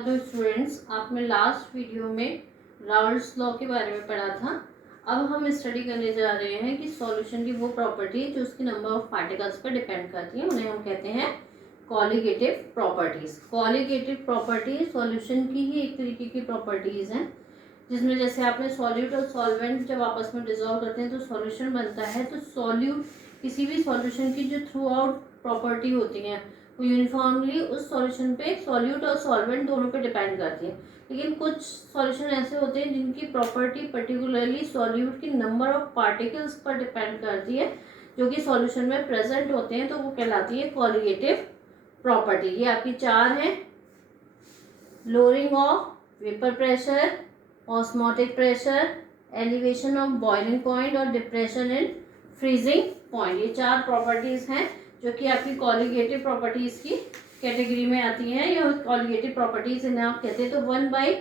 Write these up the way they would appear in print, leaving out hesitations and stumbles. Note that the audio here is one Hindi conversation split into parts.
हेलो स्टूडेंट्स, आपने लास्ट वीडियो में राउल्ट्स लॉ के बारे में पढ़ा था। अब हम स्टडी करने जा रहे हैं कि सॉल्यूशन की वो प्रॉपर्टी जो उसकी नंबर ऑफ पार्टिकल्स पर डिपेंड करती है, उन्हें हम कहते हैं colligative properties. Colligative property solution की ही एक तरीके की प्रॉपर्टीज हैं, जिसमें जैसे आपने सॉल्यूट और सॉल्वेंट जब आपस में डिजोल्व करते हैं तो सॉल्यूशन बनता है। तो सॉल्यूट किसी भी सॉल्यूशन की जो थ्रू आउट प्रॉपर्टी होती है वो यूनिफॉर्मली उस सॉल्यूशन पे सॉल्यूट और सॉल्वेंट दोनों पे डिपेंड करती है। लेकिन कुछ सॉल्यूशन ऐसे होते हैं जिनकी प्रॉपर्टी पर्टिकुलरली सॉल्यूट की नंबर ऑफ पार्टिकल्स पर डिपेंड करती है, जो कि सॉल्यूशन में प्रेजेंट होते हैं, तो वो कहलाती है कॉलिगेटिव प्रॉपर्टी। ये आपकी चार है: lowering of vapour pressure, osmotic pressure, elevation of boiling point और डिप्रेशन इन फ्रीजिंग पॉइंट। ये चार प्रॉपर्टीज हैं जो कि आपकी कॉलिगेटिव प्रॉपर्टीज की कैटेगरी में आती हैं। ये कॉलिगेटिव प्रॉपर्टीज इन्हें आप कहते हैं। तो 1 बाई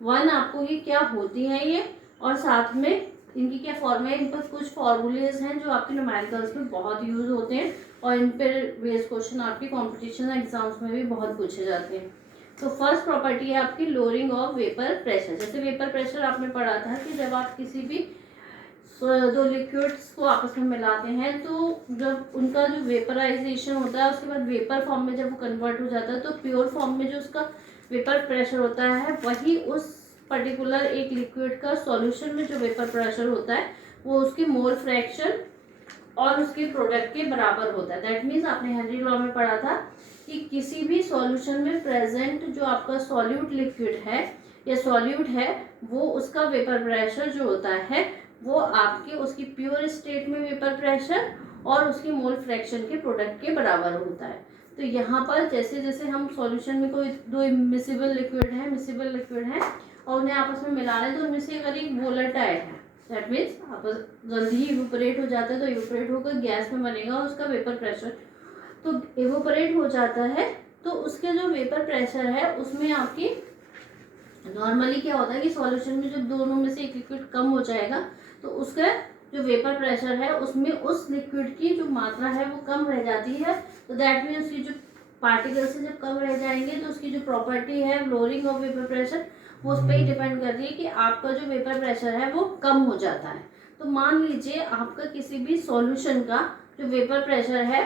1 आपको ये क्या होती हैं ये, और साथ में इनकी क्या फॉर्म है। इन पर कुछ फॉर्मूलेज हैं जो आपके न्यूमेरिकल्स में बहुत यूज होते हैं और इन पर बेस्ड क्वेश्चन आपके कॉम्पिटिशन एग्जाम्स में भी बहुत पूछे जाते हैं। तो फर्स्ट प्रॉपर्टी है आपकी लोअरिंग ऑफ वेपर प्रेशर। जैसे वेपर प्रेशर आपने पढ़ा था कि जब आप किसी भी दो लिक्विड्स को आपस में मिलाते हैं तो जब उनका जो वेपराइजेशन होता है उसके बाद वेपर फॉर्म में जब वो कन्वर्ट हो जाता है तो प्योर फॉर्म में जो उसका वेपर प्रेशर होता है वही उस पर्टिकुलर एक लिक्विड का सॉल्यूशन में जो वेपर प्रेशर होता है वो उसकी मोल फ्रैक्शन और उसके प्रोडक्ट के बराबर होता है। दैट मीन्स आपने हेनरी लॉ में पढ़ा था कि किसी भी सॉल्यूशन में प्रेजेंट जो आपका सॉल्यूट लिक्विड है या सॉल्यूट है वो उसका वेपर प्रेशर जो होता है वो आपके उसकी प्योर स्टेट में वेपर प्रेशर और उसकी मोल फ्रैक्शन के प्रोडक्ट के बराबर होता है। तो यहाँ पर जैसे जैसे हम सॉल्यूशन में कोई दो मिसिबल लिक्विड है और उन्हें आपस में मिला रहे हैं तो उनमें से अगर एक वोलेटाइल है, दैट मीन्स आपस जल्दी ही इवेपोरेट हो जाता है, तो इवेपोरेट होकर गैस में बनेगा और उसका वेपर प्रेशर तो इवेपोरेट हो जाता है। तो उसके जो वेपर प्रेशर है उसमें आपकी नॉर्मली क्या होता है कि सॉल्यूशन में जब दोनों में से एक लिक्विड कम हो जाएगा तो उसका जो वेपर प्रेशर है उसमें उस लिक्विड की जो मात्रा है वो कम रह जाती है। तो दैट मीन उसकी जो पार्टिकल्स से जब कम रह जाएंगे तो उसकी जो प्रॉपर्टी है लोअरिंग ऑफ वेपर प्रेशर वो उस पर ही डिपेंड करती है कि आपका जो वेपर प्रेशर है वो कम हो जाता है। तो मान लीजिए आपका किसी भी सॉल्यूशन का जो वेपर प्रेशर है,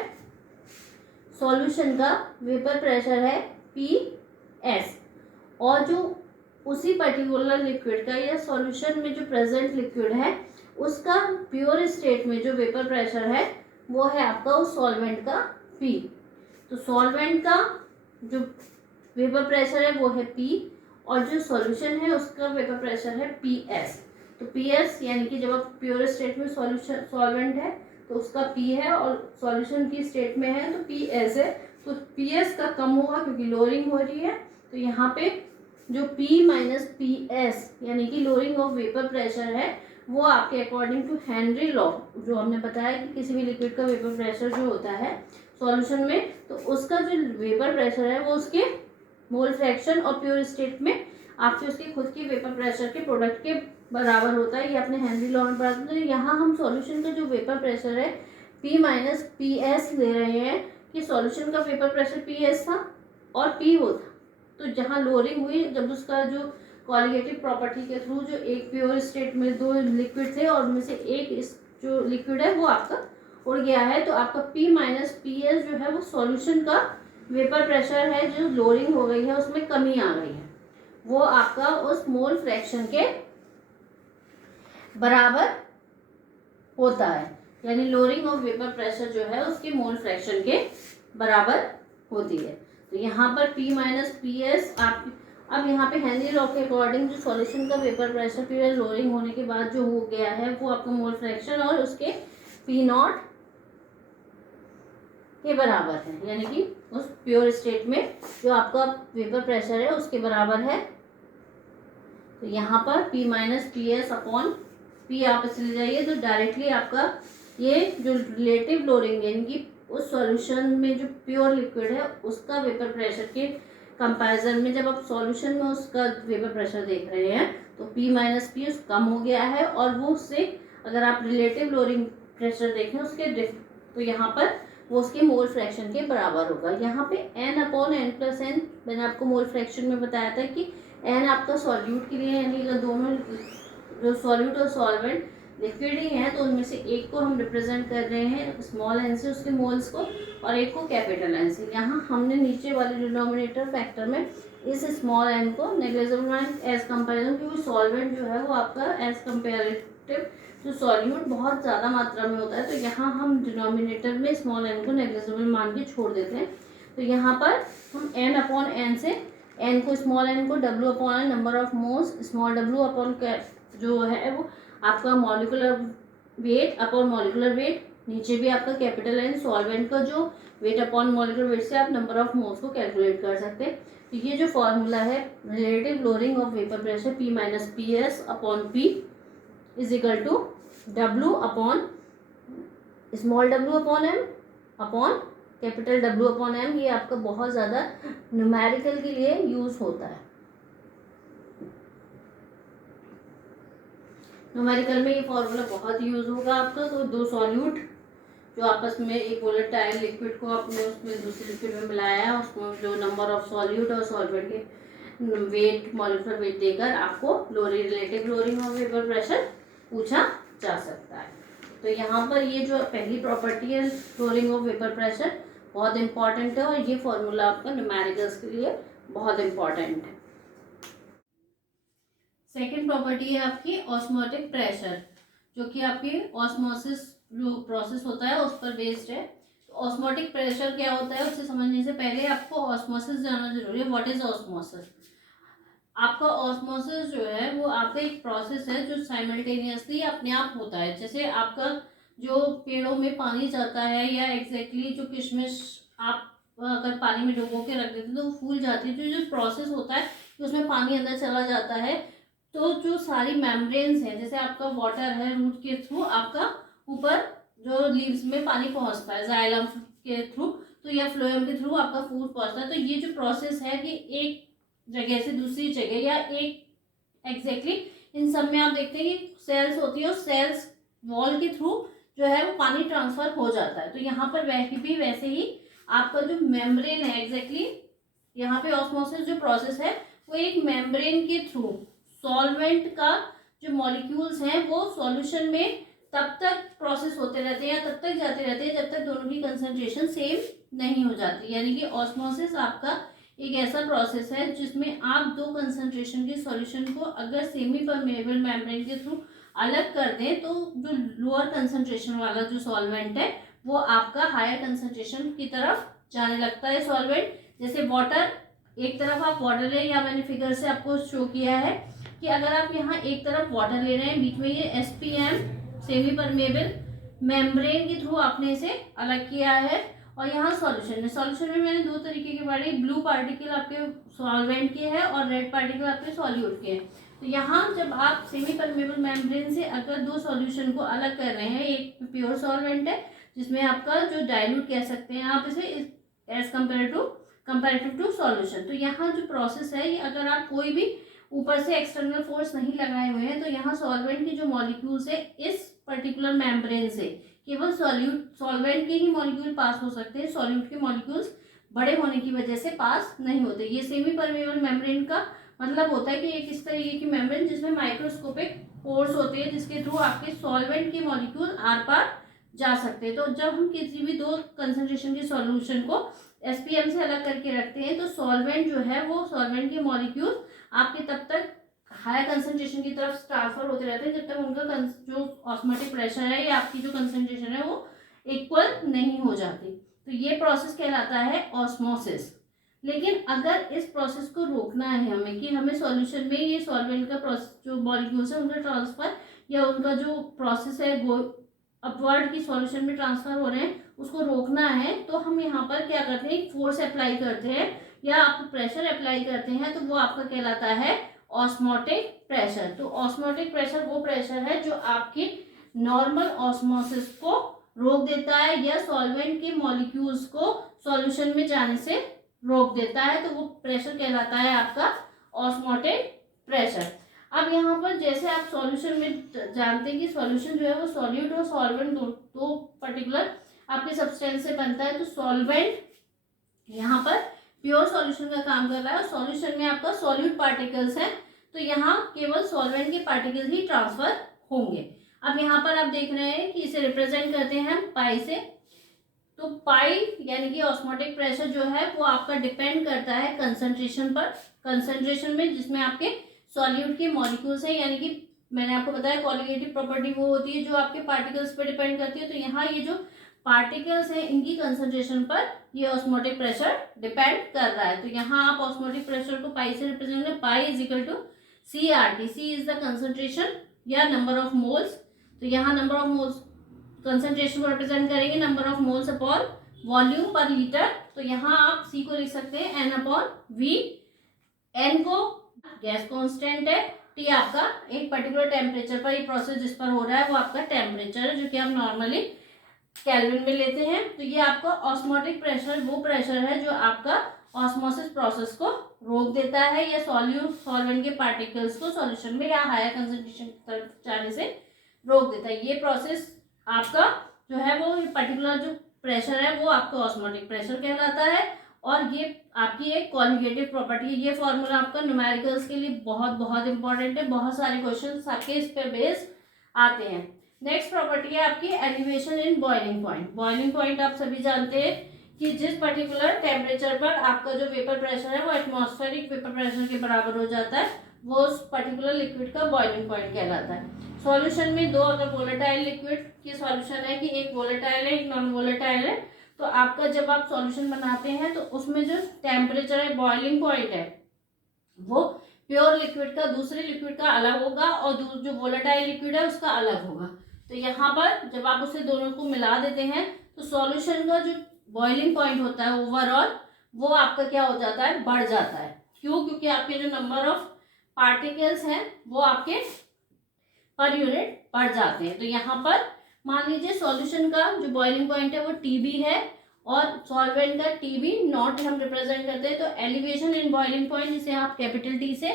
सॉल्यूशन का वेपर प्रेशर है PS और जो उसी पर्टिकुलर लिक्विड का या सॉल्यूशन में जो प्रेजेंट लिक्विड है उसका प्योर स्टेट में जो वेपर प्रेशर है वो है आपका उस सॉल्वेंट का P। तो सॉल्वेंट का जो वेपर प्रेशर है वो है P और जो सॉल्यूशन है उसका वेपर प्रेशर है PS। तो PS यानी कि जब आप प्योर स्टेट में सॉल्यूशन सॉल्वेंट है तो उसका P है और सॉल्यूशन की स्टेट में है तो PS है। तो PS का कम होगा क्योंकि लोअरिंग हो रही है। तो यहाँ पे जो P माइनस PS यानी कि लोअरिंग ऑफ वेपर प्रेशर है वो आपके अकॉर्डिंग टू हेनरी लॉ जो हमने बताया कि किसी भी लिक्विड का वेपर प्रेशर जो होता है सॉल्यूशन में तो उसका जो वेपर प्रेशर है वो उसके मोल फ्रैक्शन और प्योर स्टेट में आपके उसके खुद के वेपर प्रेशर के प्रोडक्ट के बराबर होता है। ये अपने हेनरी लॉ में पढ़ा। तो यहाँ हम सॉल्यूशन का जो वेपर प्रेशर है P माइनस PS ले रहे हैं कि सॉल्यूशन का वेपर प्रेशर PS था और P वो था। तो जहाँ लोअरिंग हुई जब उसका जो कॉलिगेटिव प्रॉपर्टी के थ्रू जो एक प्योर स्टेट में दो लिक्विड थे और उनमें से एक इस जो लिक्विड है वो आपका उड़ गया है तो आपका P माइनस PS जो है वो सॉल्यूशन का वेपर प्रेशर है जो लोअरिंग हो गई है उसमें कमी आ गई है, वो आपका उस मोल फ्रैक्शन के बराबर होता है। यानी लोअरिंग ऑफ वेपर प्रेशर जो है उसके मोल फ्रैक्शन के बराबर होती है। तो यहाँ पर P माइनस PS आप अब यहाँ पे हेनरी लॉ के अकॉर्डिंग जो सॉल्यूशन का वेपर प्रेशर पीरियड लोअरिंग होने के बाद जो हो गया है वो आपका मोल फ्रैक्शन और उसके P0 के बराबर है, यानी कि उस प्योर स्टेट में जो आपका वेपर प्रेशर है उसके बराबर है। तो यहाँ पर P minus PS upon P आप इसे ले जाइए तो डायरेक्टली आपका ये जो रिलेटिव लोअरिंग यानी कि उस सॉल्यूशन में जो प्योर लिक्विड है उसका वेपर प्रेशर के कंपैरिजन में जब आप सॉल्यूशन में उसका वेपर प्रेशर देख रहे हैं तो P माइनस P कम हो गया है और वो उससे अगर आप रिलेटिव लोअरिंग प्रेशर देखें उसके तो यहाँ पर वो उसके मोल फ्रैक्शन के बराबर होगा। यहाँ पे n/n+n मैंने आपको मोल फ्रैक्शन में बताया था कि n आपका सॉल्यूट के लिए, यानी कि दोनों जो सॉल्यूट और सॉल्वेंट लिक्विड ही हैं तो उनमें से एक को हम रिप्रेजेंट कर रहे हैं स्मॉल n से उसके मोल्स को, और एक को कैपिटल N से। यहाँ हमने नीचे वाले डिनोमिनेटर फैक्टर में इस स्मॉल n को नेग्लिजिबल माइंड एज कंपेरिजन, क्योंकि सॉल्वेंट जो है वो आपका एज कंपेरेटिव जो सॉल्यूट बहुत ज़्यादा मात्रा में होता है, तो यहाँ हम डिनोमिनेटर में स्मॉल n को नेग्लिजिबल मान के छोड़ देते हैं। तो यहाँ पर हम n/n से n को स्मॉल n को W/n number of moles small w जो है वो आपका molecular weight upon molecular weight, नीचे भी आपका कैपिटल N सॉल्वेंट का जो वेट अपॉन मॉलिकुलर वेट से आप नंबर ऑफ मोल्स को कैलकुलेट कर सकते हैं। तो ये जो फॉर्मूला है relative lowering of vapour pressure P-PS/P is equal to small w/m upon capital W/m। ये आपका बहुत ज़्यादा न्यूमेरिकल के लिए यूज़ होता है। न्यूमेरिकल में ये फॉर्मूला बहुत यूज़ होगा आपका। तो दो सॉल्यूट जो आपस में एक वोलेटाइल लिक्विड को आपने उसमें दूसरे लिक्विड में मिलाया है, उसमें जो नंबर ऑफ सॉल्यूट और सॉल्वेंट के वेट मॉलिकुलर वेट देकर आपको relative lowering of vapour pressure पूछा जा सकता है। तो यहाँ पर ये जो पहली प्रॉपर्टी है लोअरिंग ऑफ वेपर प्रेशर बहुत इंपॉर्टेंट है, और ये फॉर्मूला आपका न्यूमेरिकल्स के लिए बहुत इंपॉर्टेंट है। सेकेंड प्रॉपर्टी है आपकी ऑस्मोटिक प्रेशर, जो कि आपकी ऑस्मोसिस जो प्रोसेस होता है उस पर बेस्ड है। तो ऑस्मोटिक प्रेशर क्या होता है उसे समझने से पहले आपको ऑस्मोसिस जानना जरूरी है। What is osmosis? आपका ऑस्मोसिस जो है वो आपका एक प्रोसेस है जो साइमल्टेनियसली अपने आप होता है। जैसे आपका जो पेड़ों में पानी जाता है, या एग्जैक्टली जो किशमिश आप अगर पानी में डुबो के रख देते तो वो फूल जाती है। जो प्रोसेस होता है उसमें पानी अंदर चला जाता है, तो जो सारी मेम्ब्रेन्स हैं, जैसे आपका वाटर है रूट के थ्रू आपका ऊपर जो लीव्स में पानी पहुंचता है जाइलम के थ्रू, तो या फ्लोएम के थ्रू आपका फूड पहुंचता है। तो ये जो प्रोसेस है कि एक जगह से दूसरी जगह या एक एग्जैक्टली इन सब में आप देखते हैं कि सेल्स होती है और सेल्स वॉल के थ्रू जो है वो पानी ट्रांसफर हो जाता है। तो यहाँ पर वैसे ही आपका जो मेम्ब्रेन है एग्जैक्टली यहाँ पे ऑस्मोसिस जो प्रोसेस है वो एक मेम्ब्रेन के थ्रू सॉल्वेंट का जो मॉलिक्यूल्स हैं वो सॉल्यूशन में तब तक प्रोसेस होते रहते हैं या तब तक जाते रहते हैं जब तक दोनों की कंसंट्रेशन सेम नहीं हो जाती। यानी कि ऑस्मोसिस आपका एक ऐसा प्रोसेस है जिसमें आप दो कंसंट्रेशन के सॉल्यूशन को अगर सेमी परमेएबल मेम्ब्रेन के थ्रू अलग कर दें तो जो लोअर कंसंट्रेशन वाला जो सॉल्वेंट है वो आपका हायर कंसंट्रेशन की तरफ जाने लगता है सॉल्वेंट। जैसे वाटर, एक तरफ आप वाटर ले, या मैंने फिगर से आपको शो किया है कि अगर आप यहाँ एक तरफ वाटर ले रहे हैं, बीच में ये SPM सेमी परमेएबल मेम्ब्रेन के थ्रू आपने इसे अलग किया है, और यहाँ सॉल्यूशन में मैंने दो तरीके के बारे, ब्लू पार्टिकल आपके सॉल्वेंट के हैं और रेड पार्टिकल आपके सॉल्यूट के हैं। तो यहाँ जब आप सेमी परमेएबल मेम्ब्रेन से अगर दो सॉल्यूशन को अलग कर रहे हैं, एक प्योर सॉल्वेंट है जिसमें आपका जो डाइल्यूट कह सकते हैं आप इसे एज कंपेरेटिव टू सॉल्यूशन। तो यहाँ जो प्रोसेस है ये अगर आप कोई भी ऊपर से एक्सटर्नल फोर्स नहीं लगाए हुए हैं तो यहाँ सॉल्वेंट की जो मॉलिक्यूल्स है इस पर्टिकुलर मेम्ब्रेन से केवल सॉल्वेंट के ही मॉलिक्यूल पास हो सकते हैं, सॉल्यूट के मॉलिक्यूल्स बड़े होने की वजह से पास नहीं होते। ये सेमी परमेएबल मेम्ब्रेन का मतलब होता है कि एक इस तरीके की मेम्ब्रेन जिसमें माइक्रोस्कोपिक पोर्स होते हैं जिसके थ्रू आपके सॉल्वेंट के मॉलिक्यूल आर पार जा सकते हैं। तो जब हम किसी भी दो कंसंट्रेशन के सॉल्यूशन को SPM से अलग करके रखते हैं तो सॉल्वेंट जो है वो सॉल्वेंट के मॉलिक्यूल आपके तब तक हायर कंसंट्रेशन की तरफ ट्रांसफर होते रहते हैं जब तक उनका जो ऑस्मोटिक प्रेशर है या आपकी जो कंसंट्रेशन है वो इक्वल नहीं हो जाती। तो ये प्रोसेस कहलाता है ऑस्मोसिस। लेकिन अगर इस प्रोसेस को रोकना है हमें कि हमें सॉल्यूशन में ये सॉल्वेंट का प्रोसेस जो मॉलिक्यूल्स है उनका ट्रांसफर या उनका जो प्रोसेस है वो अपवर्ड की सॉल्यूशन में ट्रांसफर हो रहे हैं उसको रोकना है, तो हम यहाँ पर क्या करते हैं, फोर्स अप्लाई करते हैं या आप प्रेशर अप्लाई करते हैं, तो वो आपका कहलाता है ऑस्मोटिक प्रेशर। तो ऑस्मोटिक प्रेशर वो प्रेशर है जो आपकी नॉर्मल ऑस्मोसिस को रोक देता है या सॉल्वेंट के मॉलिक्यूल्स को सॉल्यूशन में जाने से रोक देता है, तो वो प्रेशर कहलाता है आपका ऑस्मोटिक प्रेशर। अब यहाँ पर जैसे आप सॉल्यूशन में जानते हैं कि सॉल्यूशन जो है वो सॉल्यूट और सॉल्वेंट दो पर्टिकुलर आपके सब्सटेंस से बनता है। तो सॉल्वेंट यहाँ पर प्योर सॉल्यूशन का काम कर रहा है और सॉल्यूशन में आपका सॉल्यूट पार्टिकल्स है, तो यहाँ केवल सॉल्वेंट के पार्टिकल्स ही ट्रांसफर होंगे। अब यहाँ पर आप देख रहे हैं कि इसे रिप्रेजेंट करते हैं हम पाई से। तो पाई यानी कि ऑस्मोटिक प्रेशर जो है वो आपका डिपेंड करता है कंसंट्रेशन पर। कंसंट्रेशन में जिसमें आपके सॉल्यूट के मॉलिक्यूल्स हैं, यानी कि मैंने आपको बताया कॉलिगेटिव प्रॉपर्टी वो होती है जो आपके पार्टिकल्स पर डिपेंड करती है। तो यहाँ ये जो पार्टिकल्स हैं इनकी कंसंट्रेशन पर ये ऑस्मोटिक प्रेशर डिपेंड कर रहा है। तो यहाँ आप ऑस्मोटिक प्रेशर को पाई से रिप्रेजेंट करें। Pi is equal to CRT। C is the concentration या नंबर ऑफ मोल्स। तो यहाँ नंबर ऑफ मोल्स कंसंट्रेशन को रिप्रेजेंट करेंगे number of moles upon volume पर लीटर। तो यहाँ आप सी को लिख सकते हैं N अपॉन V। N को गैस कांस्टेंट है, टी आपका एक पर्टिकुलर टेम्परेचर पर ये प्रोसेस जिस पर हो रहा है वो आपका टेम्परेचर है, जो कि हम नॉर्मली केल्विन में लेते हैं। तो ये आपका ऑस्मोटिक प्रेशर वो प्रेशर है जो आपका ऑस्मोसिस प्रोसेस को रोक देता है या सॉल्वेंट के पार्टिकल्स को सॉल्यूशन में या हायर कंसंट्रेशन की तरफ जाने से रोक देता है। ये प्रोसेस आपका जो है वो पर्टिकुलर जो प्रेशर है वो आपका ऑस्मोटिक प्रेशर कहलाता है और ये आपकी एक कॉलिगेटिव प्रॉपर्टी है। ये फॉर्मूला आपका न्यूमेरिकल्स के लिए बहुत बहुत इंपॉर्टेंट है, बहुत सारे क्वेश्चन आपके इस पे बेस्ड आते हैं। नेक्स्ट प्रॉपर्टी है आपकी elevation in boiling point. Boiling point आप सभी जानते हैं कि जिस पर्टिकुलर टेम्परेचर पर आपका जो वेपर प्रेशर है वो एटमॉस्फेरिक वेपर प्रेशर के बराबर हो जाता है, वो उस पर्टिकुलर लिक्विड का बॉइलिंग पॉइंट कहलाता है। सॉल्यूशन में दो अगर वोलेटाइल लिक्विड की सॉल्यूशन है कि एक वोलेटाइल है एक नॉन वोलेटाइल है, तो आपका जब आप सॉल्यूशन बनाते हैं तो उसमें जो टेम्परेचर है बॉइलिंग पॉइंट है वो प्योर लिक्विड का दूसरे लिक्विड का अलग होगा और जो वोलेटाइल लिक्विड है उसका अलग होगा। तो यहाँ पर जब आप उसे दोनों को मिला देते हैं तो सॉल्यूशन का जो बॉइलिंग पॉइंट होता है ओवरऑल वो आपका क्या हो जाता है, बढ़ जाता है। क्यों? क्योंकि आपके जो नंबर ऑफ पार्टिकल्स हैं वो आपके पर यूनिट बढ़ जाते हैं। तो यहाँ पर मान लीजिए सॉल्यूशन का जो बॉइलिंग पॉइंट है वो TB है और सॉल्वेंट का TB नॉट हम रिप्रेजेंट करते हैं। तो एलिवेशन इन बॉइलिंग पॉइंट जिसे आप कैपिटल T से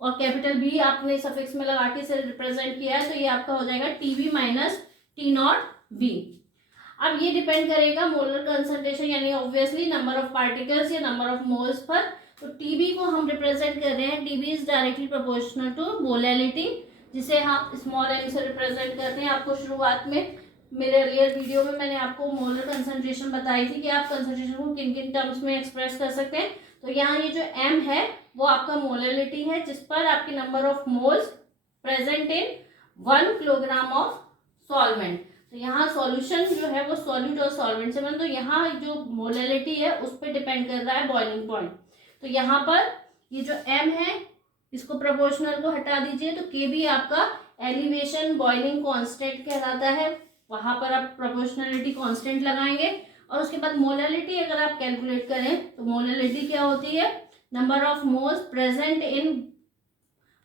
और कैपिटल B आपने सफिक्स में लगा के इसे रिप्रेजेंट किया है, तो ये आपका हो जाएगा TB माइनस T0B। अब ये डिपेंड करेगा मोलर कंसंट्रेशन यानी ऑब्वियसली नंबर ऑफ पार्टिकल्स या नंबर ऑफ मोल्स पर। तो TB को हम रिप्रेजेंट कर रहे हैं, TB is directly proportional to molality, जिसे हम स्मॉल m से रिप्रेजेंट करते हैं। आपको शुरुआत में मेरे अर्लियर वीडियो में मैंने आपको मोलर कंसंट्रेशन बताई थी कि आप कंसंट्रेशन को किन किन टर्म्स में एक्सप्रेस कर सकते हैं। तो यहाँ ये जो m है वो आपका मोलैलिटी है जिस पर आपके number of moles present in 1 kilogram of solvent. तो यहाँ सॉल्यूशन जो है वो सॉल्यूट और सॉल्वेंट से बना, तो यहाँ जो मोलैलिटी है उस पर डिपेंड कर रहा है बॉइलिंग पॉइंट। तो यहाँ पर ये जो m है इसको प्रोपोर्शनल को हटा दीजिए तो Kb आपका एलिवेशन बॉइलिंग कांस्टेंट कहलाता है, वहां पर आप प्रोपोर्शनलिटी कांस्टेंट लगाएंगे। और उसके बाद मोलैलिटी अगर आप कैलकुलेट करें तो मोलैलिटी क्या होती है, number of moles present in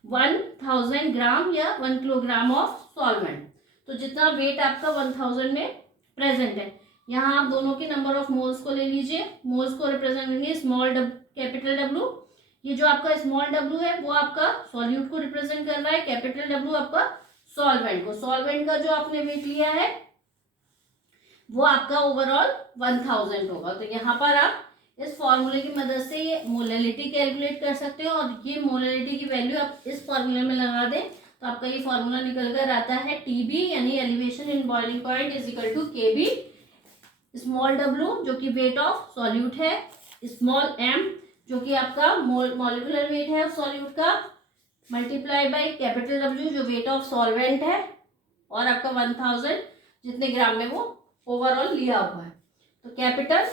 1000 ग्राम या 1 किलोग्राम ऑफ सॉल्वेंट। तो जितना वेट आपका 1000 में प्रेजेंट है, यहाँ आप दोनों के नंबर ऑफ मोल्स को ले लीजिए। मोल्स को रिप्रेजेंट करेंगे स्मॉल कैपिटल W। ये जो आपका स्मॉल W है वो आपका सॉल्यूट को रिप्रेजेंट कर रहा है, कैपिटल W आपका सॉल्वेंट को। सॉल्वेंट का जो आपने वेट लिया है वो आपका ओवरऑल 1000 होगा। तो यहाँ पर आप इस फॉर्मूले की मदद से ये मोलैलिटी कैलकुलेट कर सकते हो और ये मोलैलिटी की वैल्यू आप इस फॉर्मूले में लगा दें तो आपका ये फॉर्मूला निकल कर आता है TB यानी elevation in boiling point is equal to KB small w जो कि वेट ऑफ सॉल्यूट है, स्मॉल m जो कि आपका मॉलिक्यूलर वेट है सॉल्यूट का, मल्टीप्लाई बाय कैपिटल W जो वेट ऑफ सॉल्वेंट है और आपका 1000 जितने ग्राम में वो ओवरऑल लिया हुआ है। तो कैपिटल